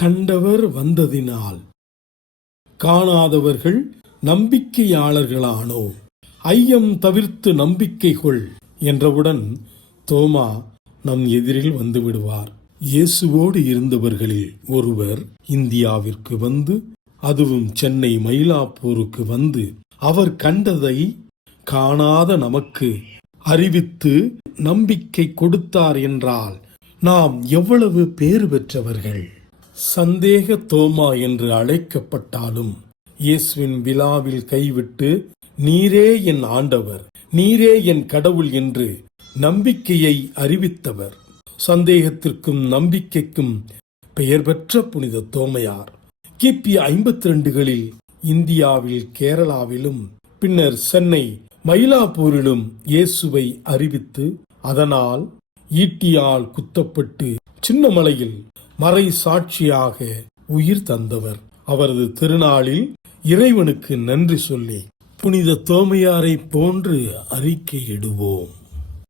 கண்டவர் வந்ததினால் காணாதவர்கள் நம்பிக்கையாளர்களானோம். ஐயம் தவிர்த்து நம்பிக்கை கொள் என்றவுடன் தோமா நம் எதிரில் வந்து விடுவார். இயேசுவோடு இருந்தவர்களில் ஒருவர் இந்தியாவிற்கு வந்து, அதுவும் சென்னை மயிலாப்பூருக்கு வந்து அவர் கண்டதை காணாத நமக்கு அறிவித்து நம்பிக்கை கொடுத்தார் என்றால் நாம் எவ்வளவு பேறு பெற்றவர்கள். சந்தேக தோமா என்று அழைக்கப்பட்டாலும் இயேசுவின் விழாவில் கைவிட்டு நீரே என் ஆண்டவர், நீரே என் கடவுள் என்று நம்பிக்கையை அறிவித்தவர். சந்தேகத்திற்கும் நம்பிக்கைக்கும் பெயர் பெற்ற புனித தோமையார் கிபி 52களில் இந்தியாவில், கேரளாவிலும், பின்னர் சென்னை மயிலாப்பூரிலும் இயேசுவை அறிவித்து, அதனால் ஈட்டியால் குத்தப்பட்டு சின்னமலையில் மறை சாட்சியாக உயிர் தந்தவர். அவரது திருநாளில் இறைவனுக்கு நன்றி சொல்லி புனித தோமையாரை போன்று அறிக்கையிடுவோம்.